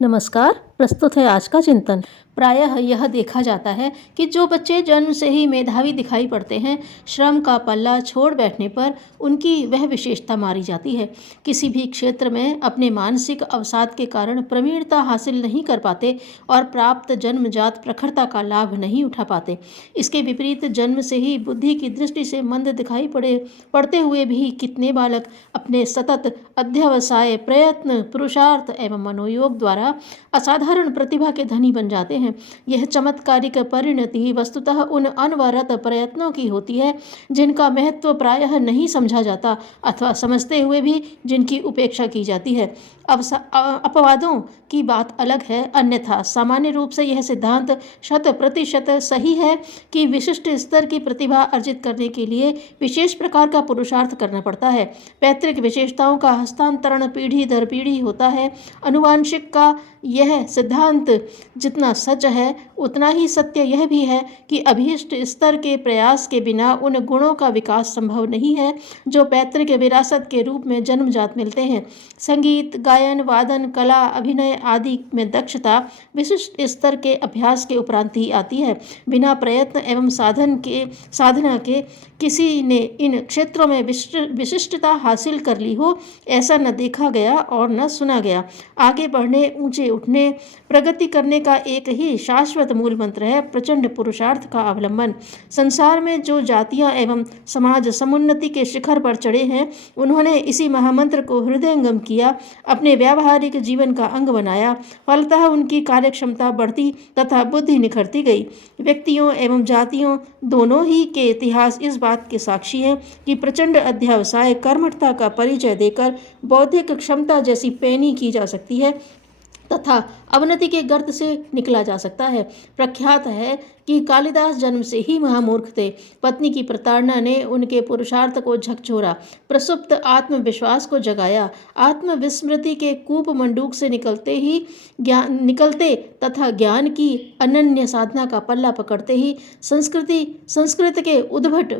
नमस्कार। प्रस्तुत है आज का चिंतन। प्रायः यह देखा जाता है कि जो बच्चे जन्म से ही मेधावी दिखाई पड़ते हैं, श्रम का पल्ला छोड़ बैठने पर उनकी वह विशेषता मारी जाती है। किसी भी क्षेत्र में अपने मानसिक अवसाद के कारण प्रवीणता हासिल नहीं कर पाते और प्राप्त जन्मजात प्रखरता का लाभ नहीं उठा पाते। इसके विपरीत जन्म से ही बुद्धि की दृष्टि से मंद दिखाई पड़ते हुए भी कितने बालक अपने सतत अध्यवसाय, प्रयत्न, पुरुषार्थ एवं मनोयोग द्वारा असाधारण प्रतिभा के धनी बन जाते हैं। यह चमत्कारिक परिणति वस्तुतः उन अनवरत प्रयत्नों की होती है जिनका महत्व प्रायः नहीं समझा जाता अथवा समझते हुए भी जिनकी उपेक्षा की जाती है। अपवादों की बात अलग है, अन्यथा सामान्य रूप से यह सिद्धांत 100% सही है कि विशिष्ट स्तर की प्रतिभा अर्जित करने के लिए विशेष प्रकार का पुरुषार्थ करना पड़ता है। पैतृक विशेषताओं का हस्तांतरण पीढ़ी दर पीढ़ी होता है। अनुवांशिक का यह सिद्धांत जितना सच है उतना ही सत्य यह भी है कि अभीष्ट स्तर के प्रयास के बिना उन गुणों का विकास संभव नहीं है जो पैतृक विरासत के रूप में जन्मजात मिलते हैं। संगीत, गायन, वादन, कला, अभिनय आदि में दक्षता विशिष्ट स्तर के अभ्यास के उपरांत ही आती है। बिना प्रयत्न एवं साधना के किसी ने इन क्षेत्रों में विशिष्टता हासिल कर ली हो, ऐसा न देखा गया और न सुना गया। आगे बढ़ने, ऊंचे उठने, प्रगति करने का एक ही शाश्वत मूल मंत्र है प्रचंड पुरुषार्थ का अवलंबन। संसार में जो जातियां एवं समाज समुन्नति के शिखर पर चढ़े हैं, उन्होंने इसी महामंत्र को हृदयंगम किया, अपने व्यावहारिक जीवन का अंग बनाया। फलतः उनकी कार्यक्षमता बढ़ती तथा बुद्धि निखरती गई। व्यक्तियों एवं जातियों दोनों ही के इतिहास इस बात के साक्षी हैं कि प्रचंड अध्यवसाय, कर्मठता का परिचय देकर बौद्धिक क्षमता जैसी पैनी की जा सकती है तथा अवनति के गर्त से निकला जा सकता है। प्रख्यात है कि कालिदास जन्म से ही महामूर्ख थे। पत्नी की प्रताड़ना ने उनके पुरुषार्थ को झकझोरा, प्रसुप्त आत्मविश्वास को जगाया। आत्मविस्मृति के कूप मंडूक से निकलते तथा ज्ञान की अनन्य साधना का पल्ला पकड़ते ही संस्कृत के उद्भट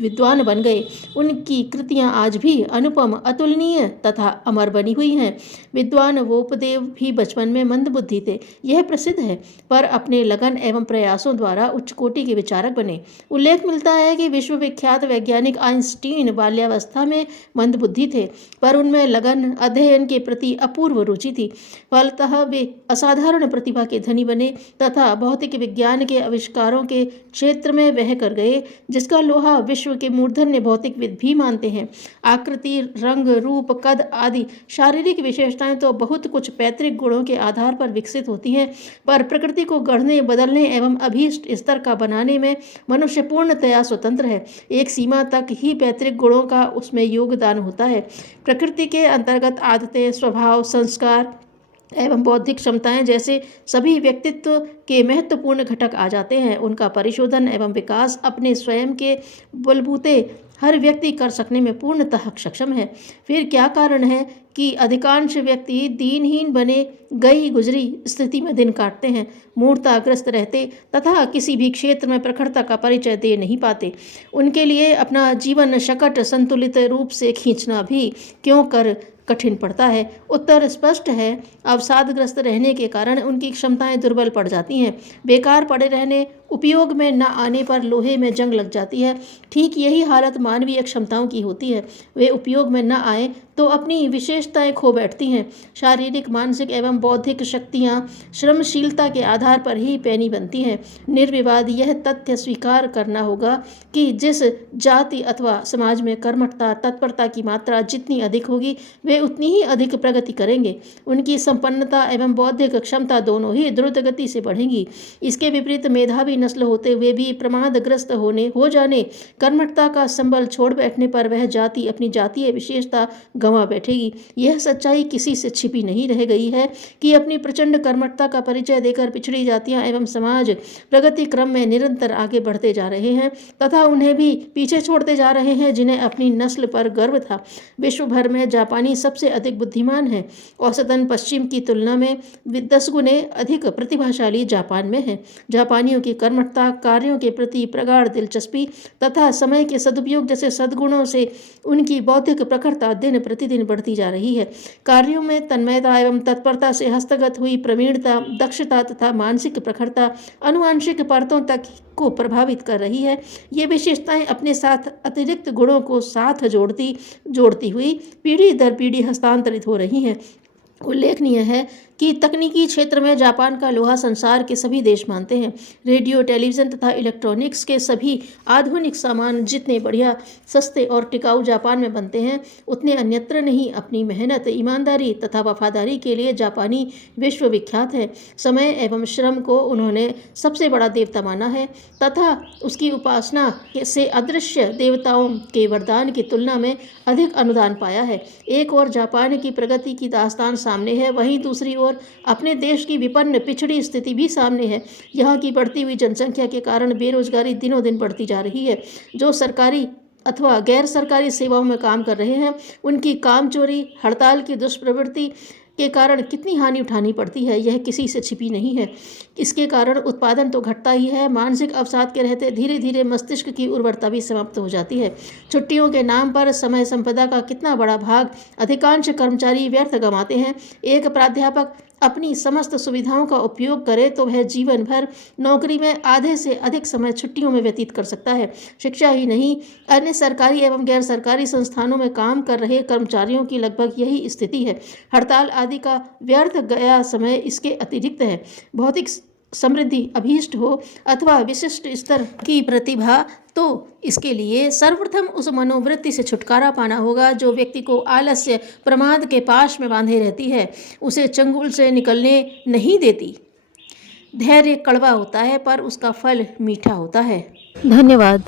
विद्वान बन गए। उनकी कृतियां आज भी अनुपम, अतुलनीय तथा अमर बनी हुई हैं। विद्वान वोपदेव भी बचपन में मंदबुद्धि थे, यह प्रसिद्ध है, पर अपने लगन एवं प्रयासों द्वारा उच्च कोटि के विचारक बने। उल्लेख मिलता है कि विश्वविख्यात वैज्ञानिक आइंस्टीन बाल्यावस्था में मंदबुद्धि थे, पर उनमें लगन, अध्ययन के प्रति अपूर्व रुचि थी। फलतः वे असाधारण प्रतिभा के धनी बने तथा भौतिक विज्ञान के आविष्कारों के क्षेत्र में वह कर गए जिसका लोहा विश्व के मूर्धन्य भौतिकविद भी मानते हैं। आकृति, रंग, रूप, कद आदि शारीरिक विशेषताएं तो बहुत कुछ पैतृक गुणों के आधार पर विकसित होती हैं, पर प्रकृति को गढ़ने, बदलने एवं अभीष्ट स्तर का बनाने में मनुष्य पूर्णतया स्वतंत्र है। एक सीमा तक ही पैतृक गुणों का उसमें योगदान होता है। प्रकृति के अंतर्गत आदतें, स्वभाव, संस्कार एवं बौद्धिक क्षमताएं जैसे सभी व्यक्तित्व के महत्वपूर्ण घटक आ जाते हैं। उनका परिशोधन एवं विकास अपने स्वयं के बलबूते हर व्यक्ति कर सकने में पूर्णतः सक्षम है। फिर क्या कारण है कि अधिकांश व्यक्ति दीनहीन बने गई गुजरी स्थिति में दिन काटते हैं, मूर्ताग्रस्त रहते तथा किसी भी क्षेत्र में प्रखरता का परिचय दे नहीं पाते। उनके लिए अपना जीवन शकट संतुलित रूप से खींचना भी क्यों कर कठिन पड़ता है। उत्तर स्पष्ट है, अवसादग्रस्त रहने के कारण उनकी क्षमताएं दुर्बल पड़ जाती हैं। बेकार पड़े रहने, उपयोग में न आने पर लोहे में जंग लग जाती है। ठीक यही हालत मानवीय क्षमताओं की होती है। वे उपयोग में न आए तो अपनी विशेषताएं खो बैठती हैं। शारीरिक, मानसिक एवं बौद्धिक शक्तियां श्रमशीलता के आधार पर ही पैनी बनती हैं। निर्विवाद यह तथ्य स्वीकार करना होगा कि जिस जाति अथवा समाज में कर्मठता, तत्परता की मात्रा जितनी अधिक होगी, वे उतनी ही अधिक प्रगति करेंगे। उनकी संपन्नता एवं बौद्धिक क्षमता दोनों ही द्रुत गति से बढ़ेंगी। इसके विपरीत मेधावी नस्ल होते हुए भी प्रमादग्रस्त हो जाने, कर्मठता का संबल छोड़ बैठने पर वह जाति अपनी जातीय विशेषता गंवा बैठेगी। यह सच्चाई किसी से छिपी नहीं रह गई है कि अपनी प्रचंड कर्मठता का परिचय देकर पिछड़ी जातियां एवं समाज प्रगति क्रम में निरंतर आगे बढ़ते जा रहे हैं तथा उन्हें भी पीछे छोड़ते जा रहे हैं जिन्हें अपनी नस्ल पर गर्व था। विश्व भर में जापानी सबसे अधिक बुद्धिमान हैं। औसतन पश्चिम की तुलना में 10 गुने अधिक प्रतिभाशाली जापान में है। जापानियों की कर्मठता, कार्यों के प्रति प्रगाढ़ दिलचस्पी तथा समय के सदुपयोग जैसे सद्गुणों से उनकी बौद्धिक प्रखरता दिन प्रतिदिन बढ़ती जा रही है। कार्यों में तन्मयता एवं तत्परता से हस्तगत हुई प्रवीणता, दक्षता तथा मानसिक प्रखरता आनुवांशिक परतों तक को प्रभावित कर रही है। ये विशेषताएं अपने साथ अतिरिक्त गुणों को साथ जोड़ती हुई पीढ़ी दर पीढ़ी हस्तांतरित हो रही हैं। उल्लेखनीय है कि तकनीकी क्षेत्र में जापान का लोहा संसार के सभी देश मानते हैं। रेडियो, टेलीविज़न तथा इलेक्ट्रॉनिक्स के सभी आधुनिक सामान जितने बढ़िया, सस्ते और टिकाऊ जापान में बनते हैं, उतने अन्यत्र नहीं। अपनी मेहनत, ईमानदारी तथा वफादारी के लिए जापानी विश्वविख्यात है। समय एवं श्रम को उन्होंने सबसे बड़ा देवता माना है तथा उसकी उपासना से अदृश्य देवताओं के वरदान की तुलना में अधिक अनुदान पाया है। एक ओर जापान की प्रगति की दास्तान सामने है, वहीं दूसरी ओर अपने देश की विपन्न पिछड़ी स्थिति भी सामने है। यहाँ की बढ़ती हुई जनसंख्या के कारण बेरोजगारी दिनों दिन बढ़ती जा रही है। जो सरकारी अथवा गैर सरकारी सेवाओं में काम कर रहे हैं, उनकी कामचोरी, हड़ताल की दुष्प्रवृत्ति के कारण कितनी हानि उठानी पड़ती है, यह किसी से छिपी नहीं है। इसके कारण उत्पादन तो घटता ही है, मानसिक अवसाद के रहते धीरे धीरे मस्तिष्क की उर्वरता भी समाप्त हो जाती है। छुट्टियों के नाम पर समय संपदा का कितना बड़ा भाग अधिकांश कर्मचारी व्यर्थ गंवाते हैं। एक प्राध्यापक अपनी समस्त सुविधाओं का उपयोग करे तो वह जीवन भर नौकरी में आधे से अधिक समय छुट्टियों में व्यतीत कर सकता है। शिक्षा ही नहीं, अन्य सरकारी एवं गैर सरकारी संस्थानों में काम कर रहे कर्मचारियों की लगभग यही स्थिति है। हड़ताल आदि का व्यर्थ गया समय इसके अतिरिक्त है। भौतिक समृद्धि अभीष्ट हो अथवा विशिष्ट स्तर की प्रतिभा, तो इसके लिए सर्वप्रथम उस मनोवृत्ति से छुटकारा पाना होगा जो व्यक्ति को आलस्य, प्रमाद के पाश में बांधे रहती है, उसे चंगुल से निकलने नहीं देती। धैर्य कड़वा होता है पर उसका फल मीठा होता है। धन्यवाद।